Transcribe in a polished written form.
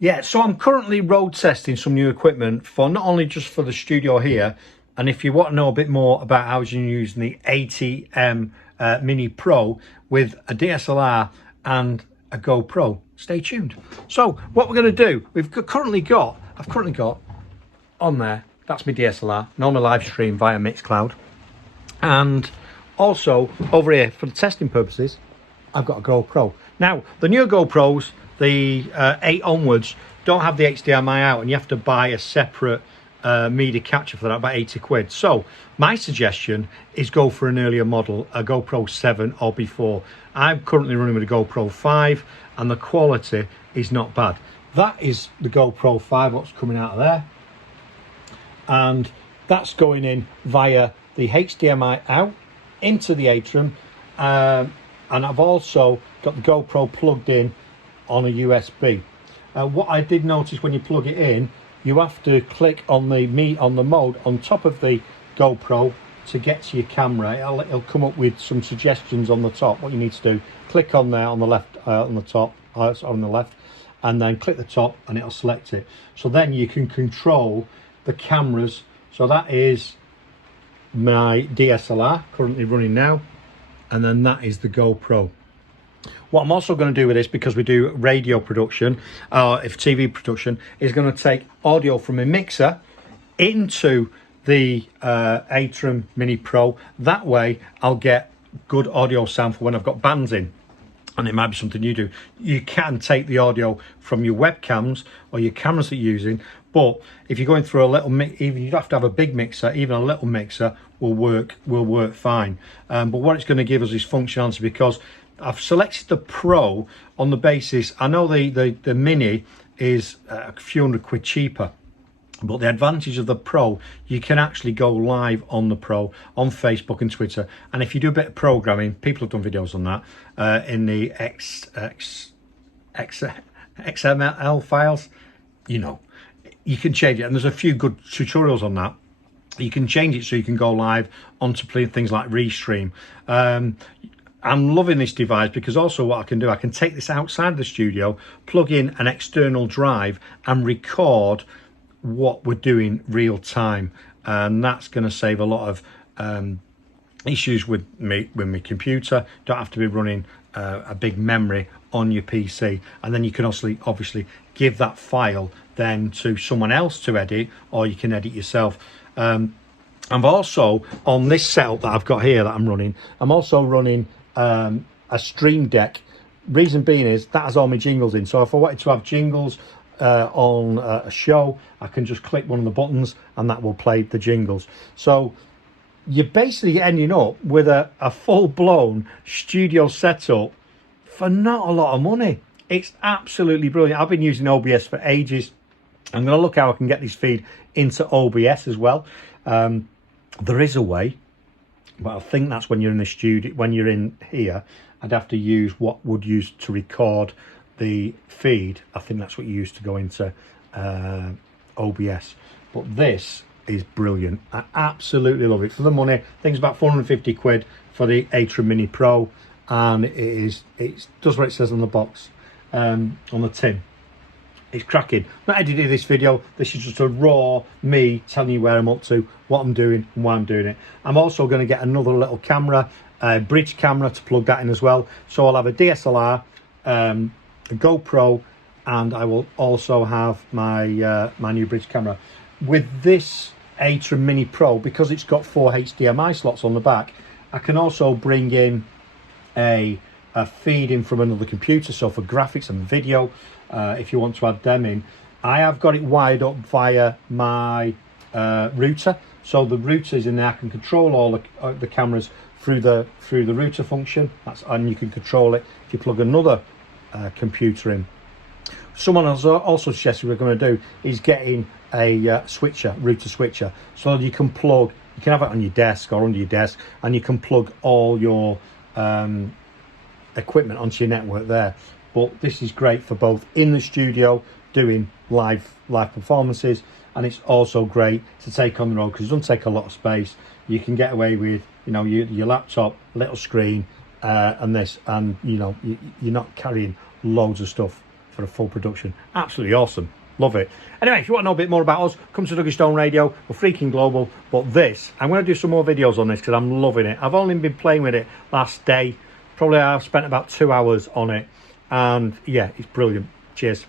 Yeah, so I'm currently road testing some new equipment for not only just for the studio here, and if you want to know a bit more about how you're using the Atem Mini Pro with a DSLR and a GoPro, stay tuned. So what we're going to do, I've currently got on there, that's my DSLR, normal live stream via Mixcloud, and also over here for the testing purposes, I've got a GoPro. Now the newer GoPros, the 8 onwards, don't have the HDMI out, and you have to buy a separate media capture for that, about 80 quid. So my suggestion is go for an earlier model, a GoPro 7 or before. I'm currently running with a GoPro 5 and the quality is not bad. That is the GoPro 5, what's coming out of there, and that's going in via the HDMI out into the Atem, and I've also got the GoPro plugged in on a USB. What I did notice, when you plug it in, you have to click on the mode on top of the GoPro to get to your camera. It'll come up with some suggestions on the top. What you need to do, click on there on the left, on the top, on the left, and then click the top and it'll select it. So then you can control the cameras. So that is my DSLR currently running now, and then that is the GoPro. What I'm also going to do with this, because we do radio production, if TV production, is going to take audio from a mixer into the Atem Mini Pro. That way I'll get good audio sound for when I've got bands in. And it might be something you do. You can take the audio from your webcams or your cameras that you're using, but if you're going through a little mix, even you don't have to have a big mixer, even a little mixer will work fine. But what it's going to give us is functionality, because I've selected the Pro on the basis, I know the Mini is a few hundred quid cheaper, but the advantage of the Pro, you can actually go live on the Pro on Facebook and Twitter. And if you do a bit of programming, people have done videos on that in the XML files, you know, you can change it. And there's a few good tutorials on that. You can change it so you can go live onto things like Restream. I'm loving this device because also what I can do, I can take this outside the studio, plug in an external drive and record what we're doing real time, and that's going to save a lot of issues with my computer. Don't have to be running a big memory on your PC, and then you can also obviously give that file then to someone else to edit, or you can edit yourself. I'm also, on this setup that I've got here that I'm running, I'm also running a Stream Deck. Reason being is that has all my jingles in, so if I wanted to have jingles on a show, I can just click one of the buttons and that will play the jingles. So you're basically ending up with a full-blown studio setup for not a lot of money. It's absolutely brilliant. I've been using OBS for ages. I'm going to look how I can get this feed into OBS as well. There is a way, but I think that's when you're in the studio. When you're in here, I'd have to use what would use to record the feed. I think that's what you use to go into OBS. But this is brilliant. I absolutely love it. For the money, I think it's about 450 quid for the Atem Mini Pro, and it does what it says on the box, on the tin. It's cracking. I'm not editing this video. This is just a raw me telling you where I'm up to, what I'm doing and why I'm doing it. I'm also going to get another little camera, a bridge camera, to plug that in as well. So I'll have a DSLR, a GoPro, and I will also have my my new bridge camera. With this Atem Mini Pro, because it's got 4 HDMI slots on the back, I can also bring in a feed in from another computer. So for graphics and video, if you want to add them in, I have got it wired up via my router. So the router's in there. I can control all the cameras through the router function. And you can control it if you plug another computer in. Someone has also suggested we're going to do is getting a switcher, router switcher, so you can plug. You can have it on your desk or under your desk, and you can plug all your equipment onto your network there. But this is great for both in the studio doing live performances, and it's also great to take on the road because it doesn't take a lot of space. You can get away with, you know, your laptop, little screen, and this, and you know, you're not carrying loads of stuff for a full production. Absolutely awesome. Love it. Anyway, if you want to know a bit more about us, come to Dougie Stone Radio. We're freaking global. But this, I'm going to do some more videos on this because I'm loving it. I've only been playing with it last day. Probably I've spent about 2 hours on it. And yeah, it's brilliant. Cheers.